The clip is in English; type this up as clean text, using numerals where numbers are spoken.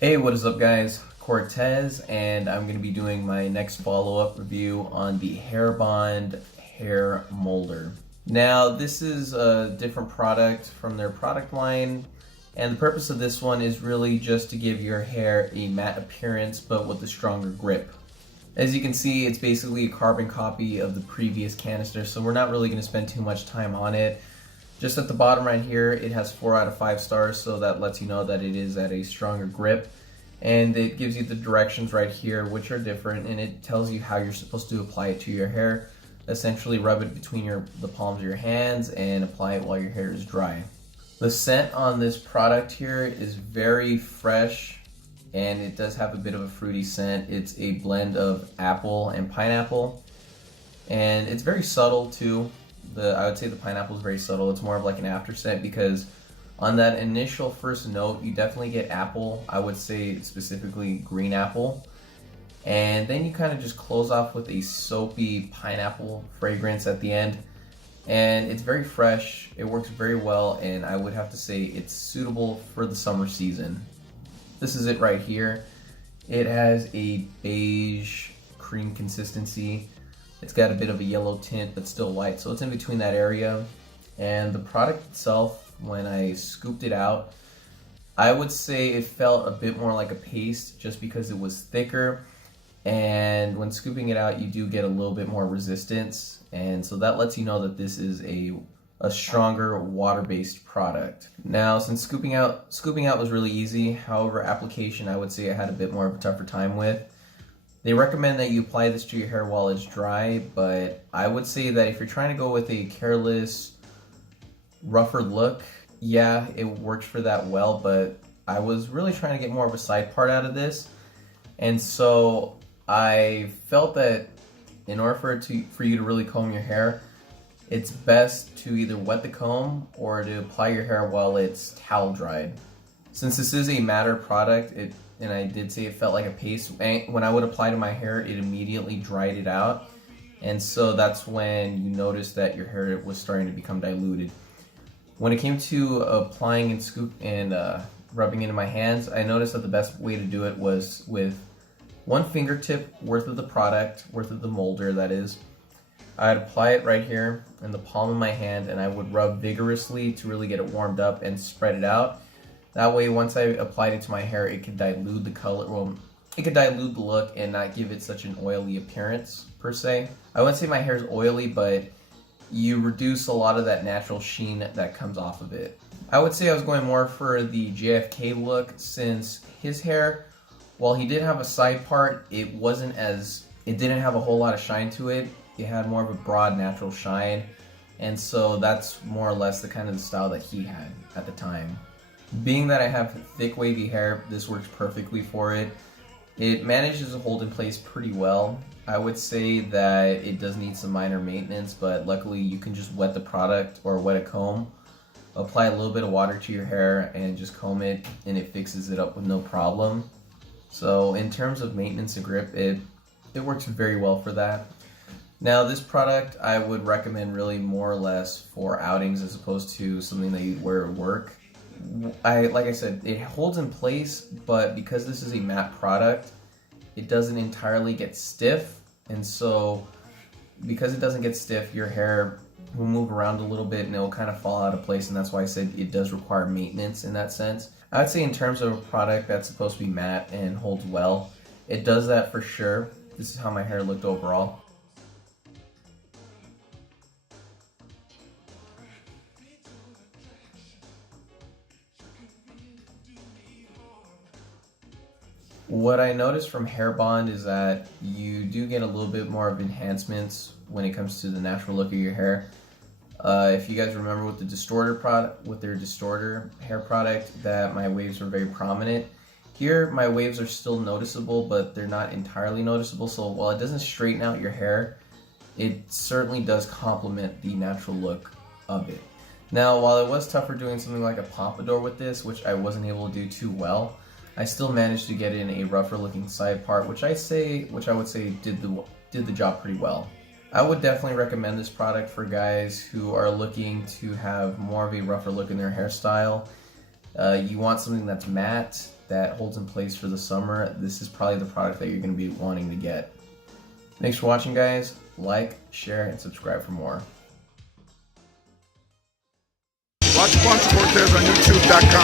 Hey, what is up guys? Cortez, and I'm going to be doing my next follow-up review on the Hairbond Hair Molder. Now, this is a different product from their product line, and the purpose of this one is really just to give your hair a matte appearance, but with a stronger grip. As you can see, it's basically a carbon copy of the previous canister, so we're not really going to spend too much time on it. Just at the bottom right here, it has 4 out of 5 stars, so that lets you know that it is at a stronger grip. And it gives you the directions right here, which are different, and it tells you how you're supposed to apply it to your hair. Essentially, rub it between the palms of your hands and apply it while your hair is dry. The scent on this product here is very fresh, and it does have a bit of a fruity scent. It's a blend of apple and pineapple, and it's very subtle too. I would say the pineapple is very subtle. It's more of like an after scent, because on that initial first note, you definitely get apple. I would say specifically green apple. And then you kind of just close off with a soapy pineapple fragrance at the end. And it's very fresh. It works very well, and I would have to say it's suitable for the summer season. This is it right here. It has a beige cream consistency. It's got a bit of a yellow tint, but still white, so it's in between that area. And the product itself, when I scooped it out, I would say it felt a bit more like a paste just because it was thicker. And when scooping it out, you do get a little bit more resistance. And so that lets you know that this is a stronger water-based product. Now, since scooping out was really easy, however, application I would say I had a bit more of a tougher time with. They recommend that you apply this to your hair while it's dry, but I would say that if you're trying to go with a careless, rougher look, yeah, it works for that well, but I was really trying to get more of a side part out of this, and so I felt that in order for you to really comb your hair, it's best to either wet the comb or to apply your hair while it's towel dried. Since this is a matter product, and I did say it felt like a paste, when I would apply to my hair, it immediately dried it out, and so that's when you notice that your hair was starting to become diluted. When it came to applying and rubbing into my hands, I noticed that the best way to do it was with one fingertip worth of the product, worth of the Moulder, that is. I'd apply it right here in the palm of my hand, and I would rub vigorously to really get it warmed up and spread it out. That way, once I applied it to my hair, it could dilute the color. Well, it could dilute the look and not give it such an oily appearance, per se. I wouldn't say my hair is oily, but you reduce a lot of that natural sheen that comes off of it. I would say I was going more for the JFK look, since his hair, while he did have a side part, it didn't have a whole lot of shine to it. It had more of a broad natural shine, and so that's more or less the kind of the style that he had at the time. Being that I have thick wavy hair, this works perfectly for it. It manages to hold in place pretty well. I would say that it does need some minor maintenance, but luckily you can just wet the product or wet a comb, apply a little bit of water to your hair, and just comb it, and it fixes it up with no problem. So in terms of maintenance and grip, it works very well for that. Now, this product I would recommend really more or less for outings as opposed to something that you wear at work. Like I said, it holds in place, but because this is a matte product, it doesn't entirely get stiff, and so because it doesn't get stiff, your hair will move around a little bit and it will kind of fall out of place, and that's why I said it does require maintenance in that sense. I would say in terms of a product that's supposed to be matte and holds well, it does that for sure. This is how my hair looked overall. What I noticed from Hairbond is that you do get a little bit more of enhancements when it comes to the natural look of your hair. If you guys remember with the distorter product, with their distorter hair product, that my waves were very prominent. Here, my waves are still noticeable, but they're not entirely noticeable. So while it doesn't straighten out your hair, it certainly does complement the natural look of it. Now, while it was tougher doing something like a pompadour with this, which I wasn't able to do too well, I still managed to get in a rougher looking side part, which I would say did the job pretty well. I would definitely recommend this product for guys who are looking to have more of a rougher look in their hairstyle. You want something that's matte, that holds in place for the summer, this is probably the product that you're going to be wanting to get. Thanks for watching, guys. Like, share, and subscribe for more. Watch a bunch of Cortez on YouTube.com.